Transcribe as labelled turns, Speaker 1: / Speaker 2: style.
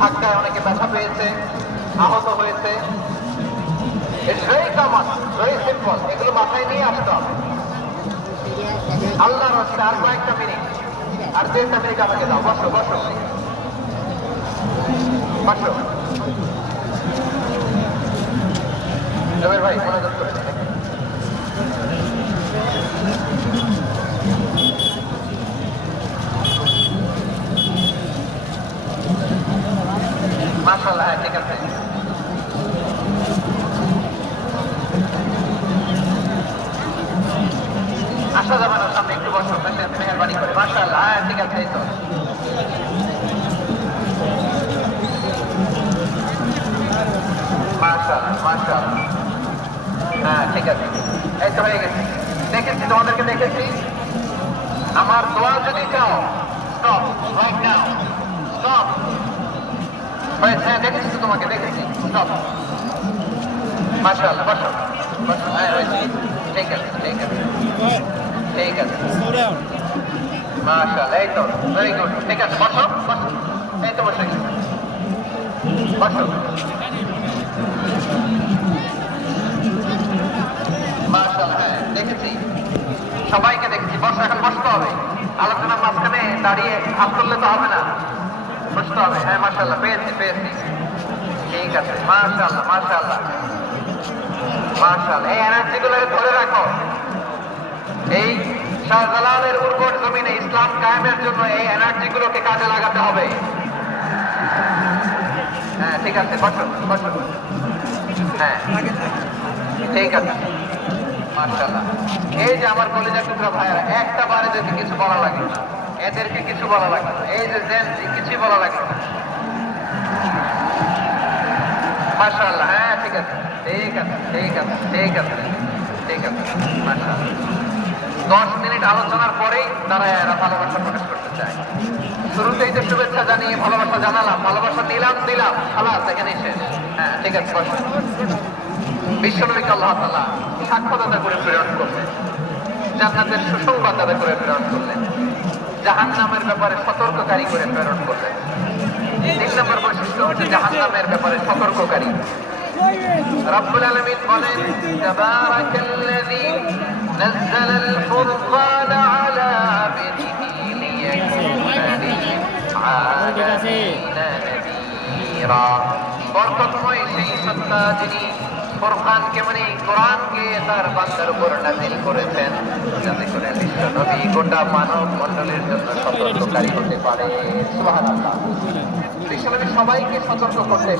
Speaker 1: ধাক্কায় অনেকে ব্যথা পেয়েছে, আহত হয়েছে। It's very common very simple এগুলো মাথায় নিয়ে আসতে হবে। আল্লাহ রসিদ আর কয়েকটা মিনিট আর দেড়টা মিনিট আমাকে দাও। বসো বসো। বসো। মাশাআল্লাহ হ্যাঁ ঠিক আছে। আসা যাবে না সামনে একটু বসো মেহরবানি করে। মাশাআল্লাহ হ্যাঁ ঠিক আছে, এই হ্যাঁ ঠিক আছে। এই তো হয়ে দেখেছি, তোমাদেরকে দেখেছি। আমার দোয়া যদি চাও রাইট নাও স্টপ হয়েছে হ্যাঁ দেখেছি তো তোমাকে দেখেছি স্টপ মাশাআল্লাহ, বসো। বসো। হ্যাঁ হয়েছে ঠিক আছে ঠিক আছে। ঠিক আছে। মাশাআল্লাহ, এই তো ভেরি ঠিক আছে, বসো এই তো বসে গেছে। বসো। হ্যাঁ দেখেছি। সবাইকে দেখেছি। বসো, এখন বসতে হবে। আলোচনার মাঝখানে দাঁড়িয়ে হাত তুললে তো হবে না। বসতে হবে হ্যাঁ মাশাআল্লাহ পেয়েছি পেয়েছি ঠিক আছে মাশাআল্লাহ মাশাআল্লাহ মাশাআল্লাহ এই এনার্জিগুলোকে ধরে রাখো এই শাহজালালের উর্বর জমিনে ইসলাম কায়েমের জন্য এই এনার্জিগুলোকে কাজে লাগাতে হবে হ্যাঁ ঠিক আছে বসো বসো হ্যাঁ ঠিক আছে মার্শাল্লাহ এই যে আমার কলেজের টুকরা ভাইয়ারা একটা বারে যদি কিছু বলা লাগে না এদেরকে কিছু বলা লাগে এই যে জেন কিছুই বলা লাগে না। মার্শাল্লাহ হ্যাঁ ঠিক আছে। ঠিক আছে ঠিক আছে ঠিক আছে। ঠিক আছে মার্শাল্লাহ দশ মিনিট আলোচনার পরেই তারা এরা ভালোবাসা প্রকাশ করতে চায়। শুরুতেই তো শুভেচ্ছা জানিয়ে ভালোবাসা জানালাম, ভালোবাসা নিলাম দিলাম। খালাস, এখানেই শেষ। হ্যাঁ ঠিক আছে বিশ্বনবীকে আল্লাহ তালা সাক্ষ্যদাতা করে প্রেরণ করলেন জান্নাতের সুসংবাদদাতা করে প্রেরণ করলেন জাহান নামের ব্যাপারে সতর্ককারী করে প্রেরণ করলেন তিন নম্বর বৈশিষ্ট্য হচ্ছে জাহান নামের ব্যাপারে সতর্ককারী। রব্বুল আলামিন বলেন আল-ফুরকান আলা আবদিহি লিয়াকুনা লিল-আলামিনা নাযীরা বরকতময় সেই সত্তা যিনি ফুরকানকে মানে কোরআনকে তার বান্দার উপর নাজিল করেছেন। যাতে করে বিশ্ব নবী গোটা মানব মণ্ডলের জন্য সতর্ককারী হতে পারে। সবাইকে সতর্ক করতে